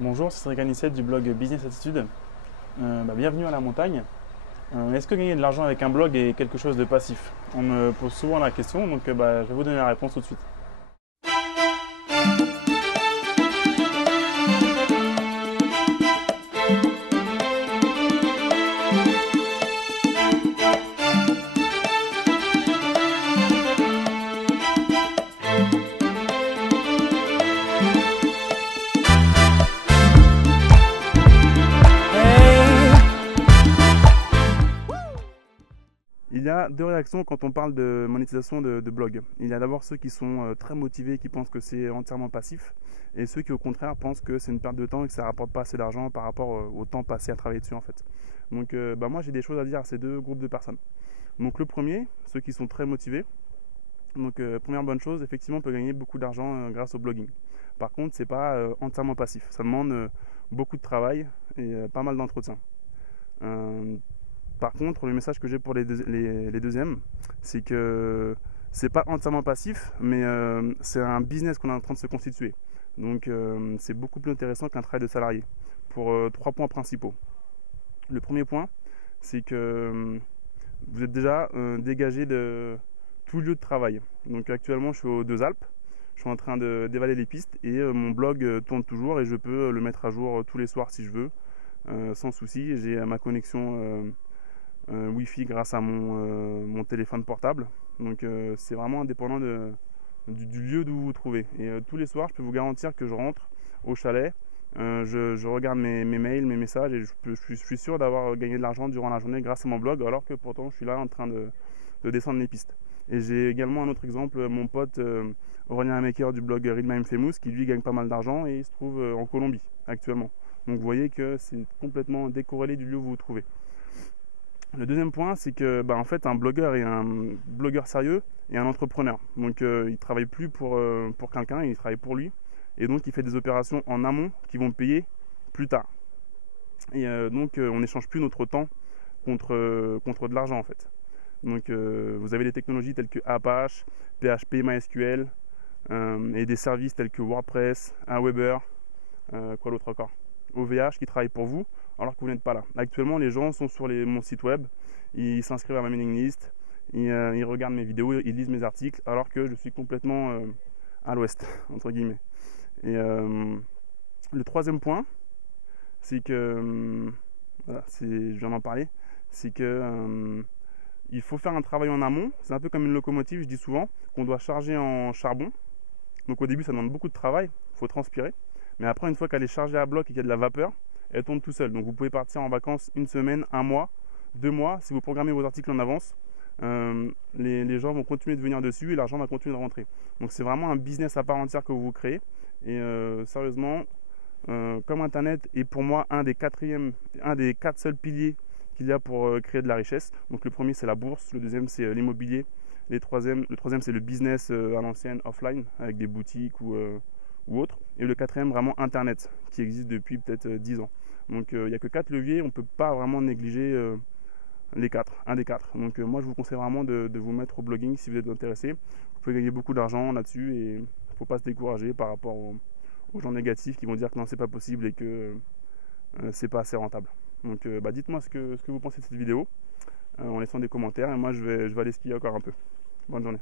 Bonjour, c'est Cédric Anissette du blog Business Attitude. Bienvenue à la montagne. Est-ce que gagner de l'argent avec un blog est quelque chose de passif? On me pose souvent la question, donc je vais vous donner la réponse tout de suite. Il y a deux réactions quand on parle de monétisation de blog. Il y a d'abord ceux qui sont très motivés, qui pensent que c'est entièrement passif, et ceux qui au contraire pensent que c'est une perte de temps et que ça ne rapporte pas assez d'argent par rapport au temps passé à travailler dessus en fait. Moi j'ai des choses à dire à ces deux groupes de personnes. Donc le premier, ceux qui sont très motivés. Première bonne chose, effectivement on peut gagner beaucoup d'argent grâce au blogging. Par contre c'est pas entièrement passif, ça demande beaucoup de travail et pas mal d'entretien. Par contre, le message que j'ai pour les deuxièmes, c'est que c'est pas entièrement passif, mais c'est un business qu'on est en train de se constituer. C'est beaucoup plus intéressant qu'un travail de salarié pour trois points principaux. Le premier point, c'est que vous êtes déjà dégagé de tout lieu de travail. Donc actuellement, je suis aux Deux Alpes. Je suis en train d'évaluer les pistes et mon blog tourne toujours et je peux le mettre à jour tous les soirs si je veux, sans souci. J'ai ma connexion Wi-Fi grâce à mon téléphone portable. C'est vraiment indépendant du lieu d'où vous vous trouvez. Et tous les soirs, je peux vous garantir que je rentre au chalet, je regarde mes mails, mes messages et je suis sûr d'avoir gagné de l'argent durant la journée grâce à mon blog, alors que pourtant je suis là en train de descendre les pistes. Et j'ai également un autre exemple, mon pote Aurélien Maker du blog Read My Famous, qui lui gagne pas mal d'argent et il se trouve en Colombie actuellement. Donc vous voyez que c'est complètement décorrélé du lieu où vous vous trouvez. Le deuxième point, c'est que en fait, un blogueur est un blogueur sérieux et un entrepreneur. Il ne travaille plus pour quelqu'un, il travaille pour lui. Et donc, il fait des opérations en amont qui vont payer plus tard. On n'échange plus notre temps contre de l'argent en fait. Vous avez des technologies telles que Apache, PHP, MySQL et des services tels que WordPress, Aweber, quoi d'autre encore, OVH qui travaillent pour vous alors que vous n'êtes pas là. Actuellement, les gens sont sur mon site web, ils s'inscrivent à ma mailing list, ils regardent mes vidéos, ils lisent mes articles alors que je suis complètement à l'ouest, entre guillemets. Le troisième point, c'est que, je viens d'en parler, c'est que il faut faire un travail en amont. C'est un peu comme une locomotive, je dis souvent, qu'on doit charger en charbon. Donc au début, ça demande beaucoup de travail, il faut transpirer. Mais après, une fois qu'elle est chargée à bloc et qu'il y a de la vapeur, elle tourne tout seul. Donc vous pouvez partir en vacances une semaine, un mois, 2 mois. Si vous programmez vos articles en avance, les gens vont continuer de venir dessus et l'argent va continuer de rentrer. Donc c'est vraiment un business à part entière que vous créez. Et sérieusement, comme Internet est pour moi un des 4 seuls piliers qu'il y a pour créer de la richesse. Donc le premier c'est la bourse, le deuxième c'est l'immobilier, le troisième c'est le business à l'ancienne offline avec des boutiques ou autre. Et le quatrième vraiment Internet qui existe depuis peut-être 10 ans. Il n'y a que 4 leviers, on ne peut pas vraiment négliger les 4, un des 4. Moi je vous conseille vraiment de vous mettre au blogging si vous êtes intéressé. Vous pouvez gagner beaucoup d'argent là-dessus et il ne faut pas se décourager par rapport aux gens négatifs qui vont dire que non c'est pas possible et que c'est pas assez rentable. Dites-moi ce que vous pensez de cette vidéo en laissant des commentaires et moi je vais aller skier encore un peu. Bonne journée.